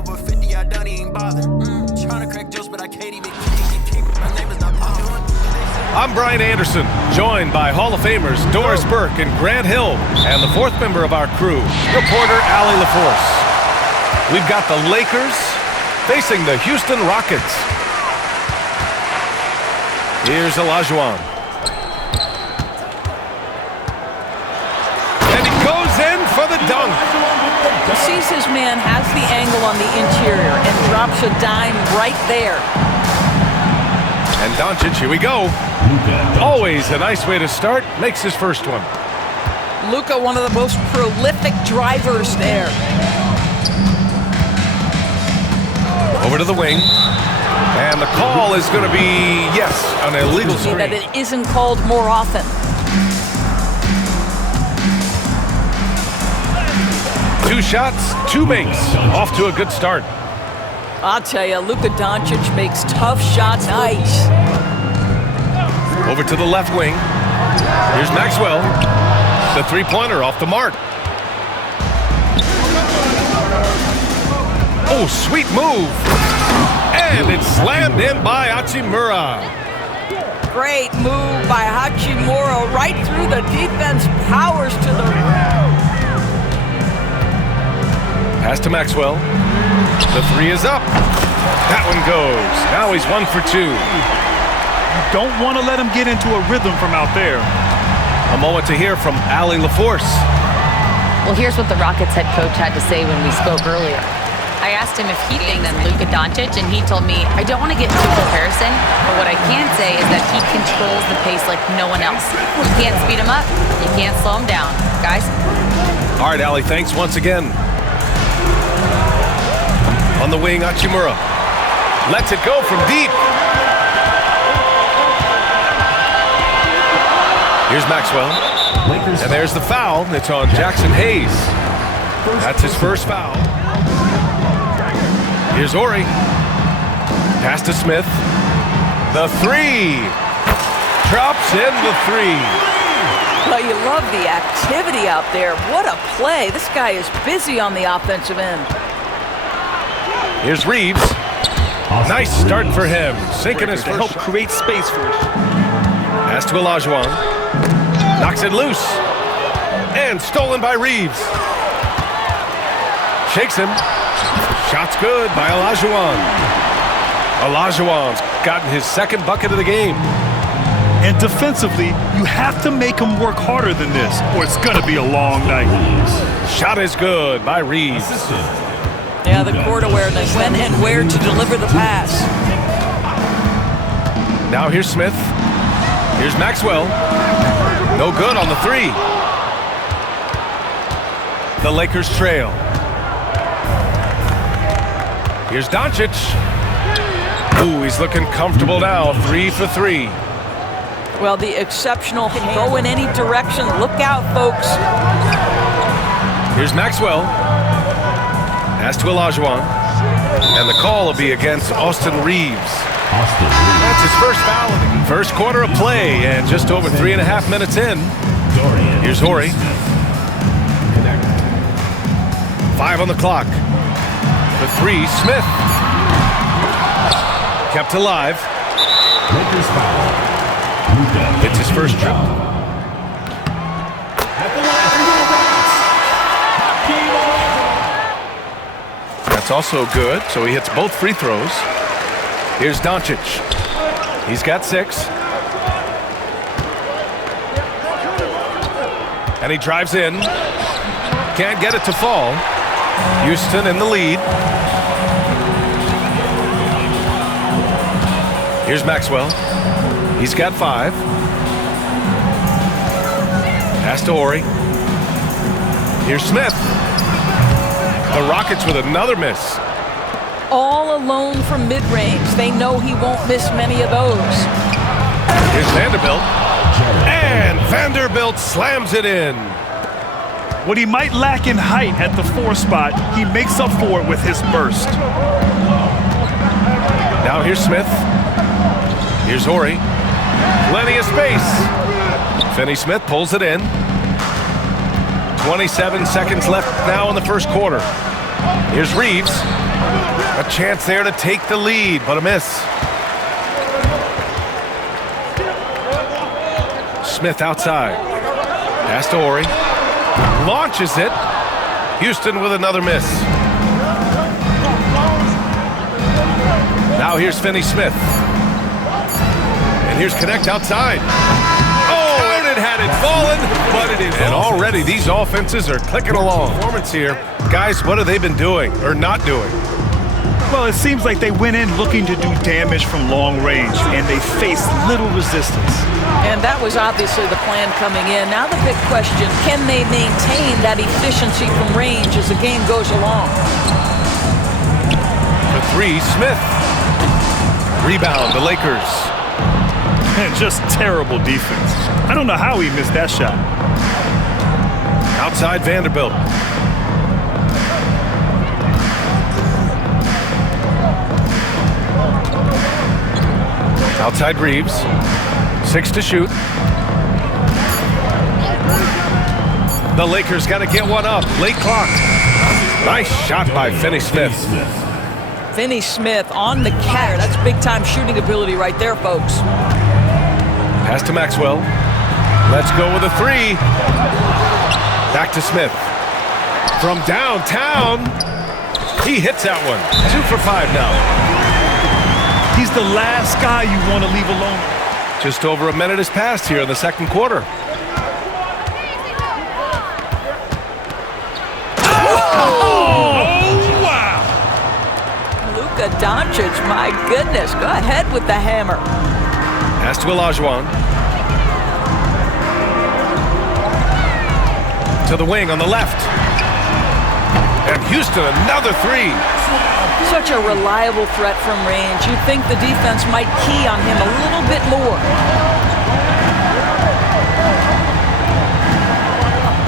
over 50, I don't even bother. Trying to crack jokes, but I can't even keep it. My name is not popular. I'm Brian Anderson, joined by Hall of Famers Doris Burke and Grant Hill, and the fourth member of our crew, reporter Allie LaForce. We've got the Lakers facing the Houston Rockets. Here's Olajuwon. And he goes in for the dunk. He sees his man has the angle on the interior and drops a dime right there. And Doncic, here we go. Always a nice way to start. Makes his first one. Luka, one of the most prolific drivers there. Over to the wing. And the call is going to be, yes, an illegal screen. That it isn't called more often. Two shots, two makes. Off to a good start. I'll tell you, Luka Doncic makes tough shots. Nice. Over to the left wing. Here's Maxwell. The three-pointer off the mark. Oh, sweet move. And it's slammed in by Hachimura. Great move by Hachimura. Right through the defense. Powers to the rim. Pass to Maxwell. The three is up. That one goes. Now he's 1 for 2. You don't want to let him get into a rhythm from out there. A moment to hear from Allie LaForce. Well, here's what the Rockets head coach had to say when we spoke earlier. I asked him if he thinks than Luka Doncic, and he told me, I don't want to get into comparison, but what I can say is that he controls the pace like no one else. You can't speed him up. You can't slow him down. Guys? All right, Allie, thanks once again. On the wing, Hachimura lets it go from deep. Here's Maxwell. And there's the foul. It's on Jackson Hayes. That's his first foul. Here's Ori. Pass to Smith. The three. Drops in the three. Well, you love the activity out there. What a play. This guy is busy on the offensive end. Here's Reeves. Nice start for him. Sinking his to first help shot. create space for us. Pass to Olajuwon. Knocks it loose. And stolen by Reeves. Shakes him. Shot's good by Olajuwon. Olajuwon's gotten his second bucket of the game. And defensively, you have to make him work harder than this, or it's going to be a long night. Shot is good by Reeves. Yeah, the court awareness, when and where to deliver the pass. Now here's Smith. Here's Maxwell. No good on the three. The Lakers trail. Here's Doncic. Ooh, he's looking comfortable now. 3 for 3. Well, the exceptional can go in any direction. Look out, folks. Here's Maxwell. Pass to Olajuwon. And the call will be against Austin Reeves. That's his first foul of the first quarter of play, and just over 3.5 minutes in. Here's Ori. 5 on the clock. The three, Smith. Kept alive. It's his first trip. That's also good, so he hits both free throws. Here's Doncic. He's got 6. And he drives in. Can't get it to fall. Houston in the lead. Here's Maxwell. He's got 5. Pass to Ori. Here's Smith. The Rockets with another miss. All alone from mid-range. They know he won't miss many of those. Here's Vanderbilt. And Vanderbilt slams it in. What he might lack in height at the 4 spot, he makes up for it with his burst. Now here's Smith. Here's Ori. Plenty of space. Finney Smith pulls it in. 27 seconds left now in the first quarter. Here's Reeves. A chance there to take the lead, but a miss. Smith outside. Pass to Horry. Launches it. Houston with another miss. Now here's Finney-Smith. And here's Connect outside. Oh, and it had it fallen, but it is. And already these offenses are clicking along. Performance here. Guys, what have they been doing or not doing? Well, it seems like they went in looking to do damage from long range, and they faced little resistance. And that was obviously the plan coming in. Now the big question, can they maintain that efficiency from range as the game goes along? The three, Smith. Rebound, the Lakers. And just terrible defense. I don't know how he missed that shot. Outside Vanderbilt. Outside Reeves. 6 to shoot. The Lakers got to get one up. Late clock. Nice shot by Finney-Smith. Finney-Smith on the catch. That's big-time shooting ability right there, folks. Pass to Maxwell. Let's go with a three. Back to Smith. From downtown. He hits that one. 2 for 5 now. He's the last guy you want to leave alone. Just over a minute has passed here in the second quarter. Oh, wow. Luka Doncic, my goodness. Go ahead with the hammer. Pass to Olajuwon. To the wing on the left. And Houston, another three. Such a reliable threat from range. You'd think the defense might key on him a little bit more.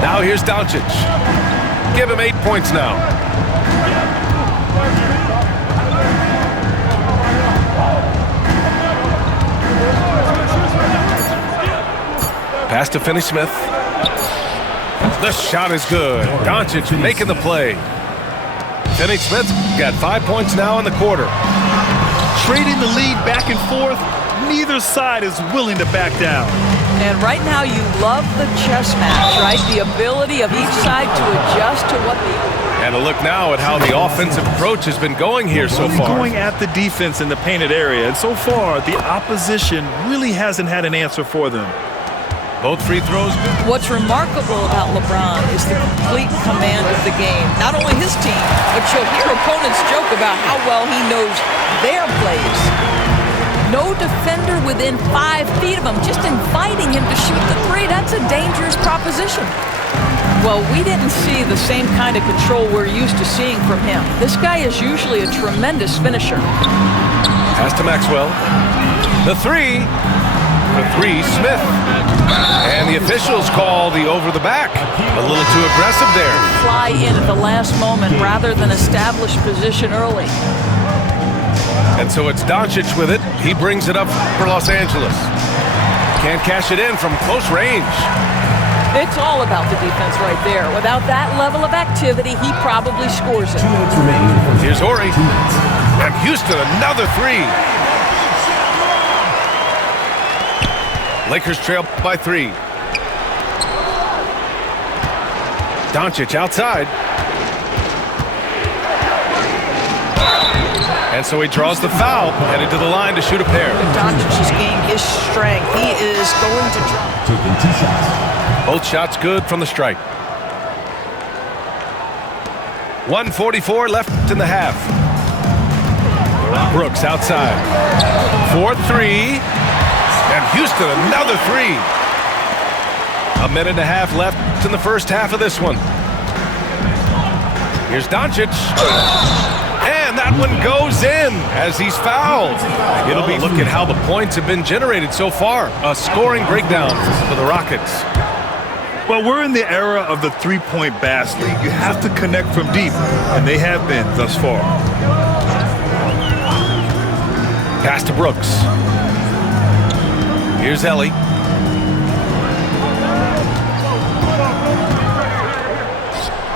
Now here's Doncic. Give him 8 points now. Pass to Finney-Smith. The shot is good. Doncic making the play. Finney-Smith got 5 points now in the quarter. Trading the lead back and forth, neither side is willing to back down. And right now you love the chess match, right? The ability of each side to adjust to what the other. And a look now at how the offensive approach has been going here so far. Going at the defense in the painted area, and so far the opposition really hasn't had an answer for them. Both free throws. What's remarkable about LeBron is the complete command of the game. Not only his team, but you'll hear opponents joke about how well he knows their plays. No defender within 5 feet of him, just inviting him to shoot the three. That's a dangerous proposition. Well, we didn't see the same kind of control we're used to seeing from him. This guy is usually a tremendous finisher. Pass to Maxwell. The three. The three, Smith. And the officials call the over the back. A little too aggressive there. Fly in at the last moment rather than establish position early. And so it's Doncic with it. He brings it up for Los Angeles. Can't cash it in from close range. It's all about the defense right there. Without that level of activity, he probably scores it. Here's Horry. And Houston, another three. Lakers trail by 3. Doncic outside. And so he draws the foul, headed to the line to shoot a pair. Doncic has gained his strength. He is going to try. Taking 2 shots. Both shots good from the strike. 1:44 left in the half. Brooks outside. 4-3. And Houston, another three. A minute and a half left in the first half of this one. Here's Doncic. And that one goes in as he's fouled. It'll be, look at how the points have been generated so far. A scoring breakdown for the Rockets. Well, we're in the era of the three-point basket. You have to connect from deep, and they have been thus far. Pass to Brooks. Here's Ellie.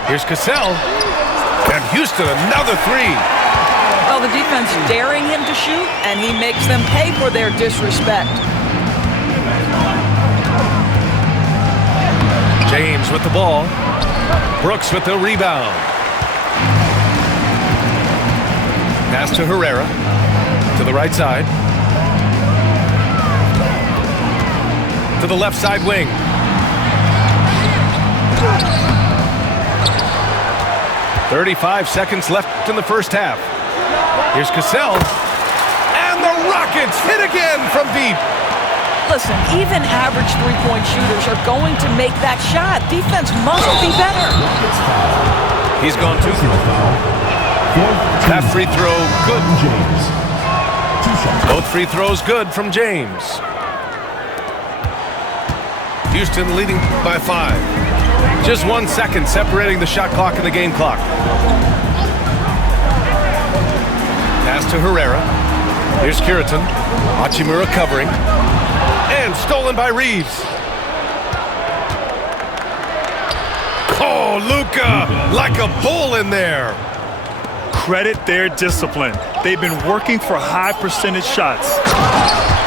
Here's Cassell. And Houston, another three. Well, the defense daring him to shoot, and he makes them pay for their disrespect. James with the ball. Brooks with the rebound. Pass to Herrera. To the right side. To the left side wing. "35 seconds left in the first half. Here's Cassell. And the Rockets hit again from deep. Listen, even average three-point shooters are going to make that shot. Defense must be better. He's gone 2. That free throw, good. Both free throws good from James. Houston leading by 5. Just 1 second separating the shot clock and the game clock. Pass to Herrera. Here's Kiritan. Hachimura covering. And stolen by Reeves. Oh, Luka, like a bull in there. Credit their discipline. They've been working for high percentage shots.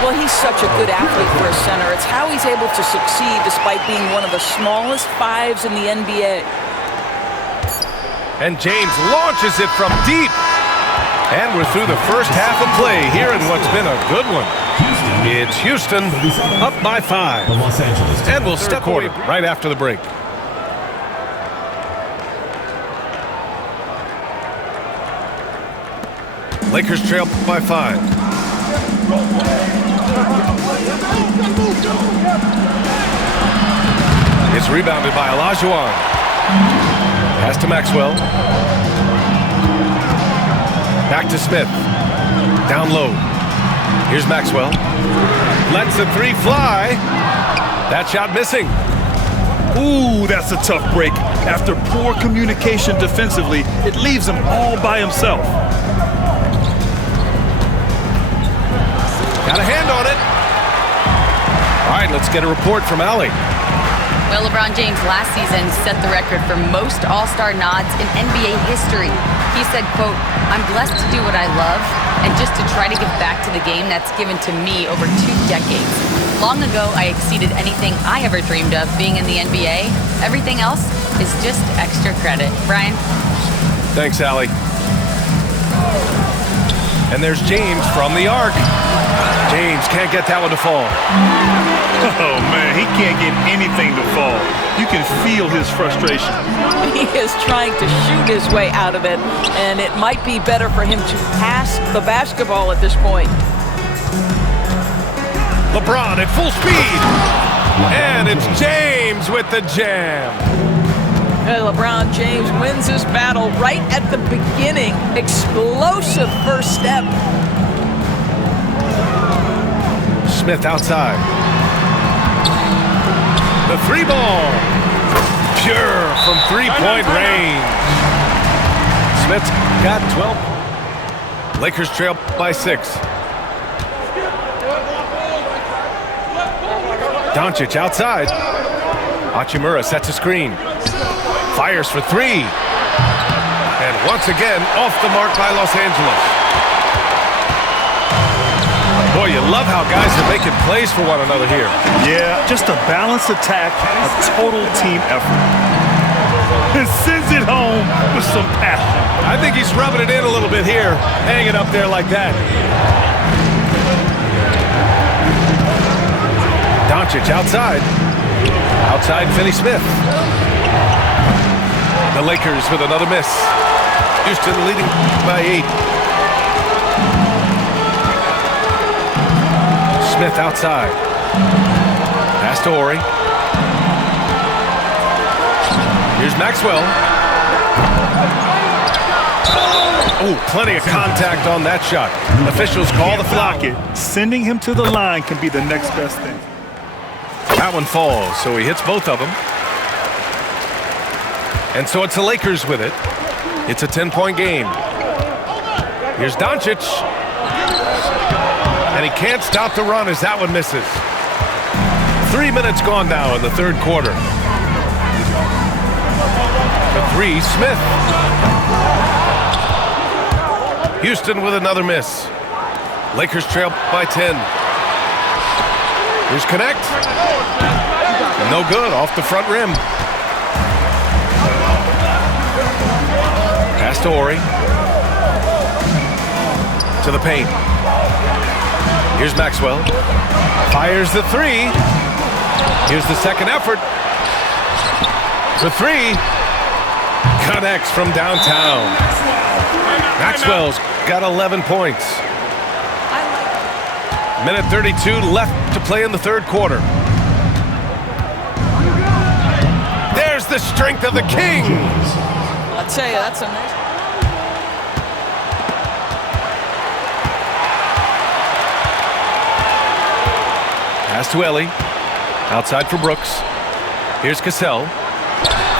Well, he's such a good athlete for a center. It's how he's able to succeed despite being one of the smallest 5s in the NBA. And James launches it from deep. And we're through the first half of play here in what's been a good one. It's Houston up by 5. And we'll step away right after the break. Lakers trail by 5. It's rebounded by Olajuwon. Pass to Maxwell. Back to Smith. Down low. Here's Maxwell. Lets the 3 fly. That shot missing. Ooh, that's a tough break. After poor communication defensively, it leaves him all by himself. Got a hand on it. All right, let's get a report from Allie. Well, LeBron James last season set the record for most All-Star nods in NBA history. He said, quote, "I'm blessed to do what I love and just to try to give back to the game that's given to me over 2 decades. Long ago, I exceeded anything I ever dreamed of being in the NBA. Everything else is just extra credit." Brian? Thanks, Allie. And there's James from the arc. James can't get that one to fall. Oh, man, he can't get anything to fall. You can feel his frustration. He is trying to shoot his way out of it, and it might be better for him to pass the basketball at this point. LeBron at full speed. And it's James with the jam. LeBron James wins his battle right at the beginning. Explosive first step. Smith outside. The 3 ball. Pure from 3-point range. Smith's got 12. Lakers trail by 6. Doncic outside. Hachimura sets a screen. Fires for 3. And once again, off the mark by Los Angeles. Boy, you love how guys are making plays for one another here. Yeah, just a balanced attack, a total team effort. And sends it home with some passion. I think he's rubbing it in a little bit here, hanging up there like that. Doncic outside. Outside Finney Smith. The Lakers with another miss. Houston leading by 8. Smith outside. Pass to Ori. Here's Maxwell. Oh, plenty of contact on that shot. Officials call the foul. Block it. Sending him to the line can be the next best thing. That one falls, so he hits both of them. And so it's the Lakers with it. It's a 10-point game. Here's Doncic. And he can't stop the run as that one misses. 3 minutes gone now in the third quarter. The 3, Smith. Houston with another miss. Lakers trail by 10. Here's Connect. No good, off the front rim. Pass to Ori. To the paint. Here's Maxwell. Fires the three. Here's the second effort. For three. Connects from downtown. Maxwell's got 11 points. Minute 32 left to play in the third quarter. There's the strength of the King. I'll tell you, that's amazing. Pass to Ellie. Outside for Brooks. Here's Cassell.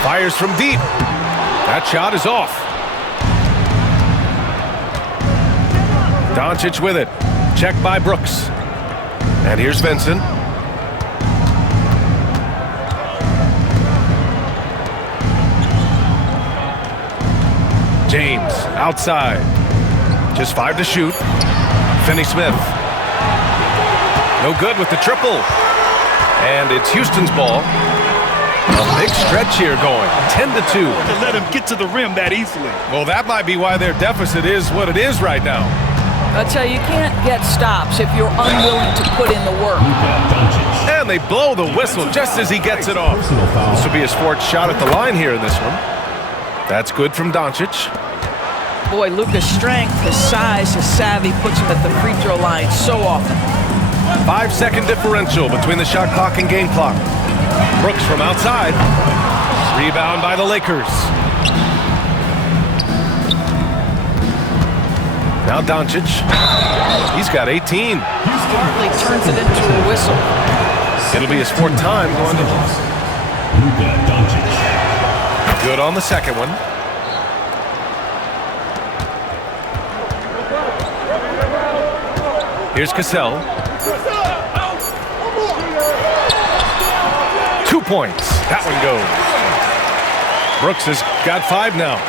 Fires from deep. That shot is off. Doncic with it. Check by Brooks. And here's Vincent. James outside. Just 5 to shoot. Finney-Smith. No good with the triple. And it's Houston's ball. A big stretch here going. 10-2. To let him get to the rim that easily. Well, that might be why their deficit is what it is right now. I tell you, you can't get stops if you're unwilling to put in the work. And they blow the whistle just as he gets it off. This will be his fourth shot at the line here in this one. That's good from Doncic. Boy, Luka's strength, his size, his savvy puts him at the free throw line so often. 5-second differential between the shot clock and game clock. Brooks from outside. Rebound by the Lakers. Now Doncic. He's got 18. Bartley turns it into a whistle. It'll be his fourth time going to good on the second one. Here's Cassell. 2 points. That one goes. Brooks has got 5 now.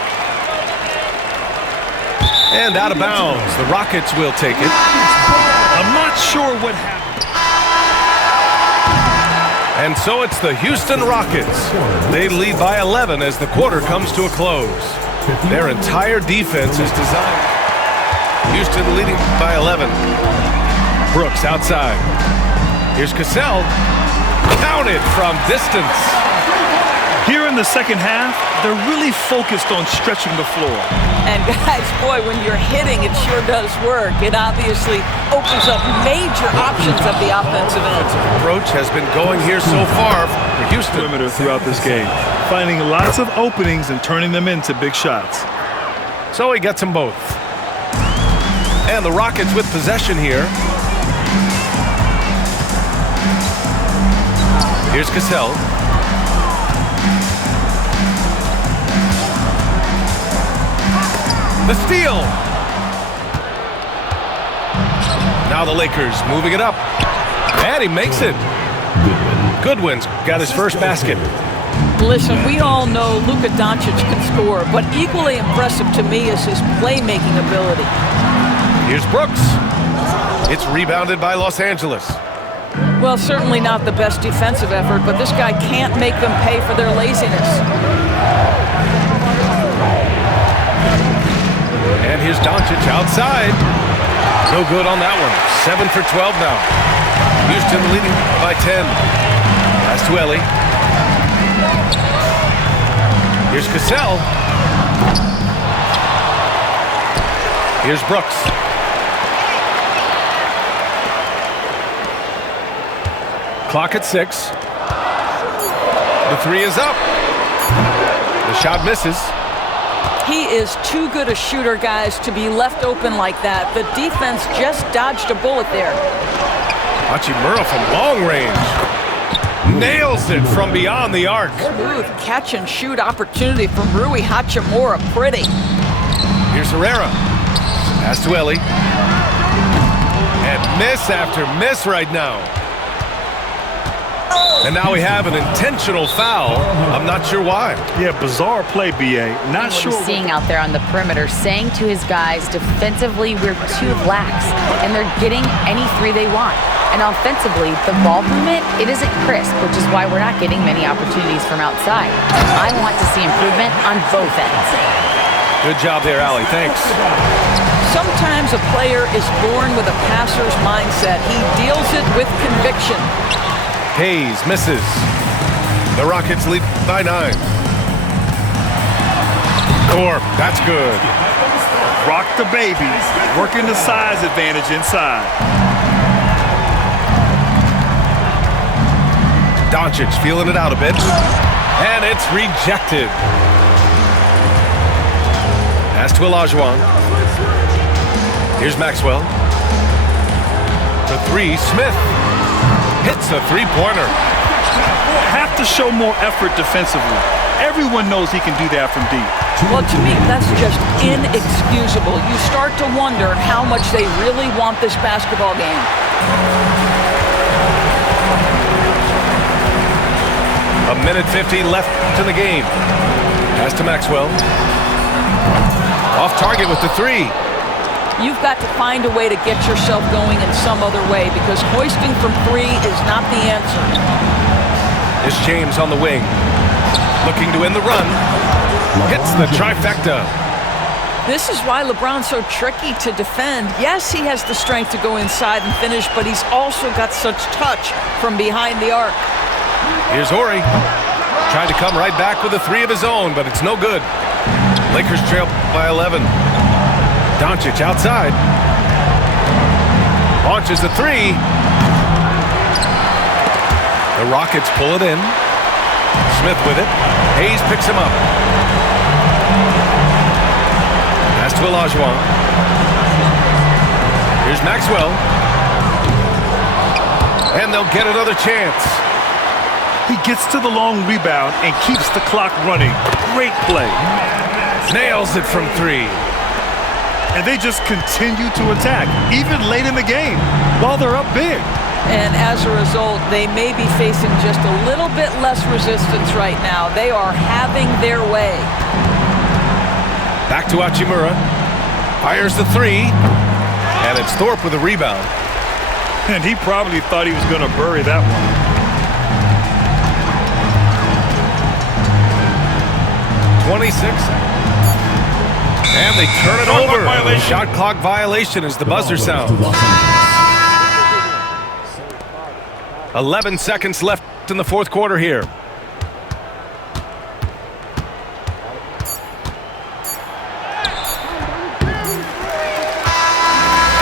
And out of bounds. The Rockets will take it. I'm not sure what happened. And so it's the Houston Rockets. They lead by 11 as the quarter comes to a close. Their entire defense is designed. Houston leading by 11. Brooks outside. Here's Cassell. Counted from distance. Here in the second half, they're really focused on stretching the floor. And guys, boy, when you're hitting, it sure does work. It obviously opens up major options at the offensive end. Approach has been going here so far for Houston. Perimeter throughout this game, finding lots of openings and turning them into big shots. So he gets them both. And the Rockets with possession here. Here's Cassell. The steal. Now the Lakers moving it up. And he makes it. Goodwin's got his first basket. Listen, we all know Luka Doncic can score, but equally impressive to me is his playmaking ability. Here's Brooks. It's rebounded by Los Angeles. Well, certainly not the best defensive effort, but this guy can't make them pay for their laziness. And here's Doncic outside. No good on that one. 7 for 12 now. Houston leading by 10. Pass to Ellie. Here's Cassell. Here's Brooks. Clock at 6. The three is up. The shot misses. He is too good a shooter, guys, to be left open like that. The defense just dodged a bullet there. Hachimura from long range. Nails it from beyond the arc. Smooth catch and shoot opportunity from Rui Hachimura. Pretty. Here's Herrera. Pass to Ellie. And miss after miss right now. And now we have an intentional foul. I'm not sure why. Yeah, bizarre play, BA. Not What sure. he's seeing out there on the perimeter, saying to his guys, defensively, we're too lax, and they're getting any three they want. And offensively, the ball movement, it isn't crisp, which is why we're not getting many opportunities from outside. I want to see improvement on both ends. Good job there, Allie. Thanks. Sometimes a player is born with a passer's mindset. He deals it with conviction. Hayes misses. The Rockets lead by 9. Thorpe, that's good. Rock the baby. Working the size advantage inside. Doncic feeling it out a bit. And it's rejected. Pass to Olajuwon. Here's Maxwell. The three, Smith. Hits a three-pointer. Have to show more effort defensively. Everyone knows he can do that from deep. Well, to me, that's just inexcusable. You start to wonder how much they really want this basketball game. A minute 15 left in the game. Pass to Maxwell. Off target with the three. You've got to find a way to get yourself going in some other way because hoisting from three is not the answer. Here's James on the wing. Looking to win the run. Hits the trifecta. This is why LeBron's so tricky to defend. Yes, he has the strength to go inside and finish, but he's also got such touch from behind the arc. Here's Horry. Tried to come right back with a three of his own, but it's no good. Lakers trail by 11. Doncic outside. Launches the three. The Rockets pull it in. Smith with it. Hayes picks him up. Pass to Olajuwon. Here's Maxwell. And they'll get another chance. He gets to the long rebound and keeps the clock running. Great play. Nails it from three. And they just continue to attack, even late in the game, while they're up big. And as a result, they may be facing just a little bit less resistance right now. They are having their way. Back to Hachimura. Fires the three. And it's Thorpe with a rebound. And he probably thought he was going to bury that one. 26. And they turn it over. Shot clock violation as the buzzer sounds. 11 seconds left in the fourth quarter here.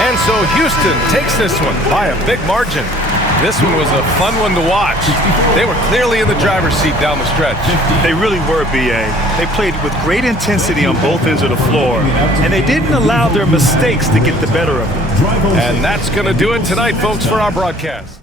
And so Houston takes this one by a big margin. This one was a fun one to watch. They were clearly in the driver's seat down the stretch. They really were, BA. They played with great intensity on both ends of the floor, and they didn't allow their mistakes to get the better of them. And that's going to do it tonight, folks, for our broadcast.